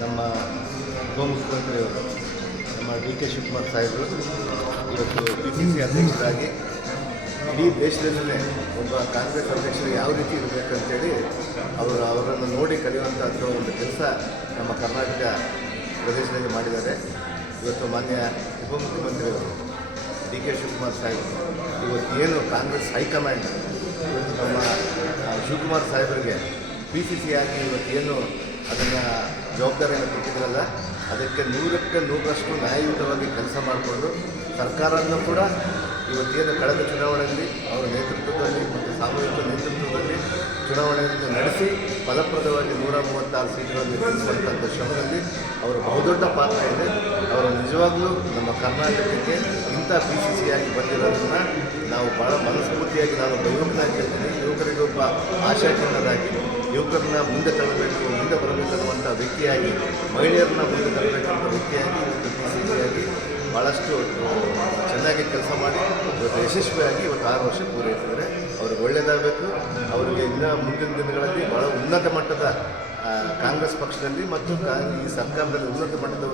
ನಮ್ಮ ಉಪಮುಖ್ಯಮಂತ್ರಿಯವರು ನಮ್ಮ D K Shivakumar ಸಾಹೇಬರು ಇವತ್ತು PCC ಅಧ್ಯಕ್ಷರಾಗಿ ಇಡೀ ದೇಶದಲ್ಲೇ ಒಬ್ಬ ಕಾಂಗ್ರೆಸ್ ಅಧ್ಯಕ್ಷರು ಯಾವ ರೀತಿ ಇರಬೇಕಂತೇಳಿ ಅವರನ್ನು ನೋಡಿ ಕಲಿಯುವಂಥ ಒಂದು ಕೆಲಸ ನಮ್ಮ ಕರ್ನಾಟಕ ಪ್ರದೇಶದಲ್ಲಿ ಮಾಡಿದ್ದಾರೆ. ಇವತ್ತು ಮಾನ್ಯ ಉಪಮುಖ್ಯಮಂತ್ರಿಯವರು ಡಿ ಕೆ ಶಿವಕುಮಾರ್ ಸಾಹೇಬರು ಇವತ್ತು ಏನು ಕಾಂಗ್ರೆಸ್ ಹೈಕಮಾಂಡ್ ಇವತ್ತು ನಮ್ಮ ಶಿವಕುಮಾರ್ ಸಾಹೇಬರಿಗೆ PCC ಆಗಿ ಇವತ್ತು ಏನು ಅದನ್ನು ಜವಾಬ್ದಾರಿಯನ್ನು ಕೊಟ್ಟಿದ್ರಲ್ಲ, ಅದಕ್ಕೆ 100% ನ್ಯಾಯಯುತವಾಗಿ ಕೆಲಸ ಮಾಡಿಕೊಂಡು ಸರ್ಕಾರವನ್ನು ಕೂಡ ಇವತ್ತೇನು ಕಳೆದ ಚುನಾವಣೆಯಲ್ಲಿ ಅವರ ನೇತೃತ್ವದಲ್ಲಿ ಮತ್ತು ಸಾಮೂಹಿಕ ನೇತೃತ್ವದಲ್ಲಿ ಚುನಾವಣೆಯನ್ನು ನಡೆಸಿ ಫಲಪ್ರದವಾಗಿ 136 ಸೀಟುಗಳನ್ನು ಗೆಲ್ಲಿಸುವಂಥ ಶ್ರಮದಲ್ಲಿ ಅವರ ಬಹುದೊಡ್ಡ ಪಾತ್ರ ಇದೆ. ಅವರು ನಿಜವಾಗ್ಲೂ ನಮ್ಮ ಕರ್ನಾಟಕಕ್ಕೆ ಇಂಥ PCC ಆಗಿ ಬಂದಿರೋದನ್ನು ನಾವು ಭಾಳ ಮನಸ್ಫೂರ್ತಿಯಾಗಿ ನಾನು ಯುವಕನಾಗಿ ಹೇಳ್ತೀನಿ. ಯುವಕರಿಗೆ ಒಬ್ಬ ಆಶಾಕಿರಣರಾಗಿ ಯುವಕರನ್ನ ಮುಂದೆ ತರಬೇಕು, ಮುಂದೆ ಬರಬೇಕನ್ನುವಂಥ ವ್ಯಕ್ತಿಯಾಗಿ, ಮಹಿಳೆಯರನ್ನ ಮುಂದೆ ತರಬೇಕಂತ ವ್ಯಕ್ತಿಯಾಗಿ ಇವತ್ತು PCC ಆಗಿ ಭಾಳಷ್ಟು ಚೆನ್ನಾಗಿ ಕೆಲಸ ಮಾಡಿ ಇವತ್ತು ಯಶಸ್ವಿಯಾಗಿ ಇವತ್ತು 6 ವರ್ಷ ಪೂರೈಸಿದರೆ ಅವ್ರಿಗೆ ಒಳ್ಳೆಯದಾಗಬೇಕು. ಅವರಿಗೆ ಇನ್ನೂ ಮುಂದಿನ ದಿನಗಳಲ್ಲಿ ಭಾಳ ಉನ್ನತ ಮಟ್ಟದ ಕಾಂಗ್ರೆಸ್ ಪಕ್ಷದಲ್ಲಿ ಮತ್ತು ಈ ಸರ್ಕಾರದಲ್ಲಿ ಉನ್ನತ ಮಟ್ಟದ